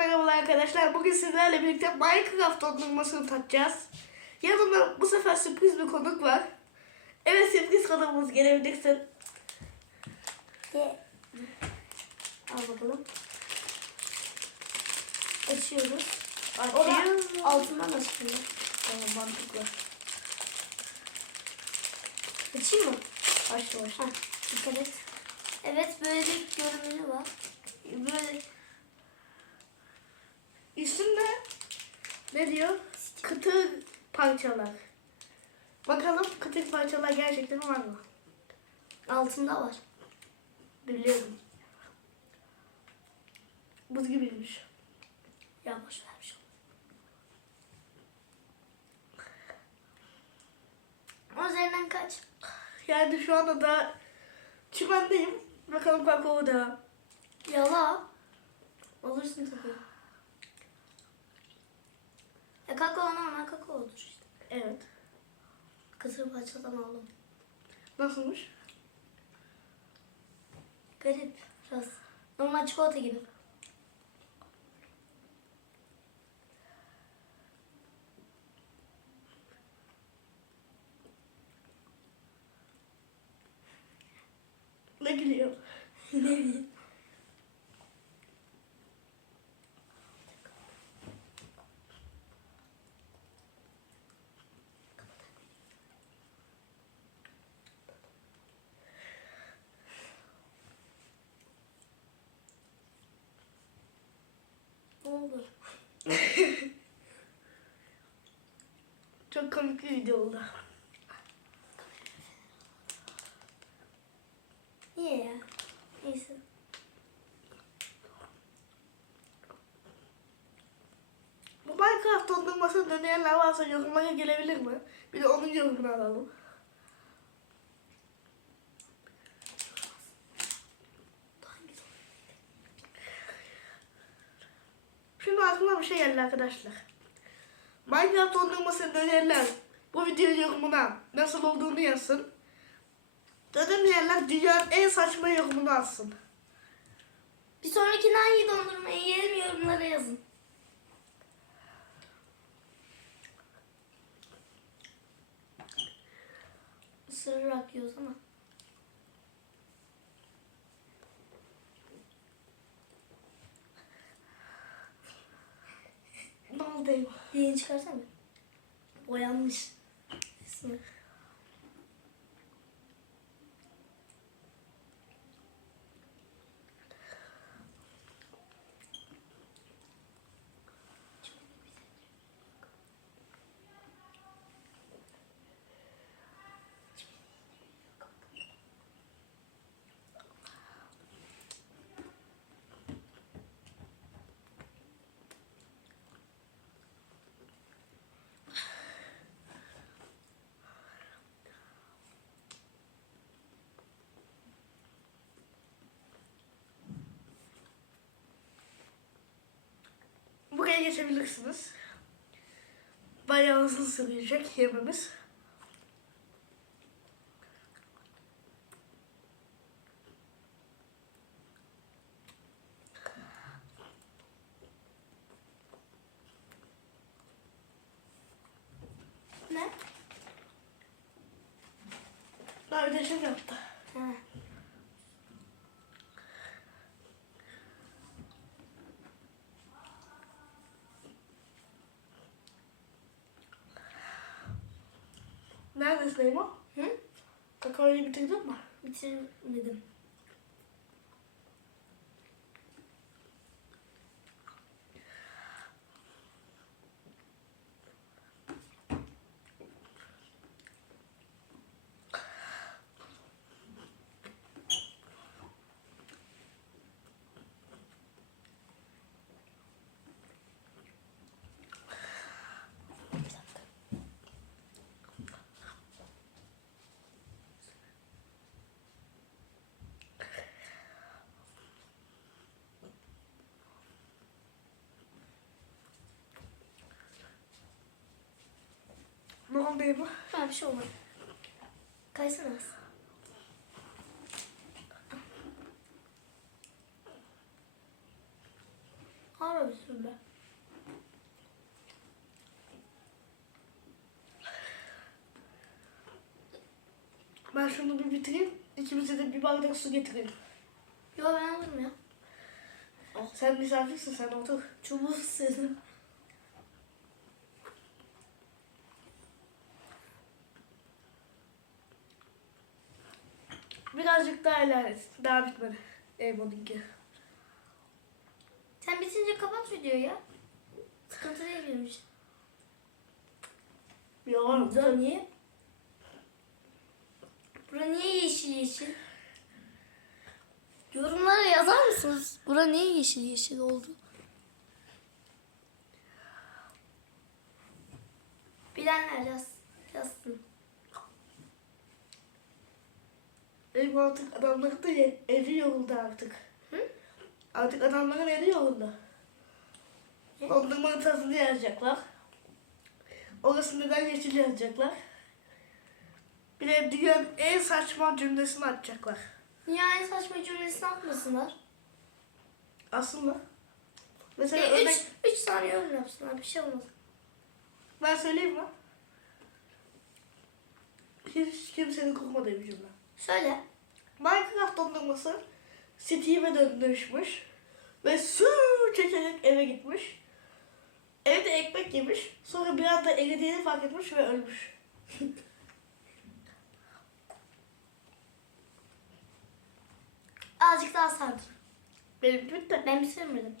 merhabalar arkadaşlar. Bugün sizlerle birlikte Minecraft dondurmasını tatacağız. Yanımda bu sefer sürpriz bir konuk var. Evet sürpriz konuğumuz gelebilirsin. Ye. Al bakalım. Açıyoruz. Açıyoruz. altından açılıyor. Tamam mantıklı. Açayım mı? Açtı başla. Ha, dikkat et. Evet böyle bir görünümü var. Böyle üstünde ne diyor? Kıtır parçalar. Bakalım kıtır parçalar gerçekten var mı? Altında var. Biliyorum. Buz gibiymiş. Ya boş ver bir şey. O üzerinden kaç? Yani şu anda da çimendeyim. Bakalım kakao da. Yala. Alırsın tabii. Ya kakao normal kakaodur işte. Evet. Kısır parçadan aldım. Nasılmış? Garip biraz. Normal çikolata gibi. Ne gülüyor? ne bileyim. Oldu? Çok komik bir video oldu. Niye ya? Neyse. Bu Minecraft dondurmasını deneyenler varsa yorumlara gelebilir mi? Bir de onun yorumunu alalım. Bir şey geldi arkadaşlar. Minecraft dondurmasını deneyenler bu video yorumuna nasıl olduğunu yazsın. Denemeyenler dünyanın en saçma yorumunu alsın. Bir sonrakine hangi dondurmayı yiyelim yorumlara yazın. Isırarak yiyoruz ama. Ne oldu Dilini çıkarsana. Boyanmış. İsmi. Geçebilirsiniz. Bayağı uzun sürecek yememiz. Ne? Kardeşim yaptı. Ha. Neredesin Eymo? Hı? Kakaoyu bitirdin mi? Bitirmedim. Oldu Eymo? Ha bir şey olmadı. Kaysana az. Bir sürü de. Ben şunu bir bitireyim. İkimize de bir bardak su getireyim. Yo ben alırım ya. Sen misafirsin sen otur. Çubuğu sığdım. Birazcık daha ilerlet. Daha bitmedi. Eyvallah. Sen bitince kapat videoyu ya. Sıkıntı değil benim için. Yok. Bura niye? Bura niye yeşil yeşil? Yorumlara yazar mısınız? Bura niye yeşil yeşil oldu? Bilenler yaz, yazsın. Benim artık adamların da evi yoruldu artık. Hı? Artık adamların evi yoruldu. Ne? Dondurmanın tadını yazacaklar. Orası neden yeşil yazacaklar. Bir de dünyanın en saçma cümlesini atacaklar. Niye aynı saçma cümlesini atmasınlar? Aslında. Mesela E, örnek, üç, üç tane yorum yapsınlar bir şey olmaz. ben söyleyeyim mi? Hiç kimsenin kurmadığı bir cümle. Söyle. Minecraft dondurması Steve'e dönüşmüş ve su çekerek eve gitmiş. Evde ekmek yemiş. Sonra bir anda eridiğini fark etmiş ve ölmüş. Azıcık daha sardır. Benim bitti. Ben bitirmedim.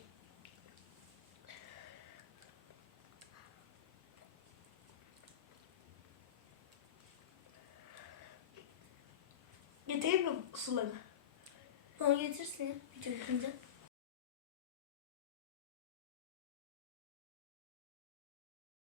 Getireyim mi suları? Bana getirsin ya. Video bitince.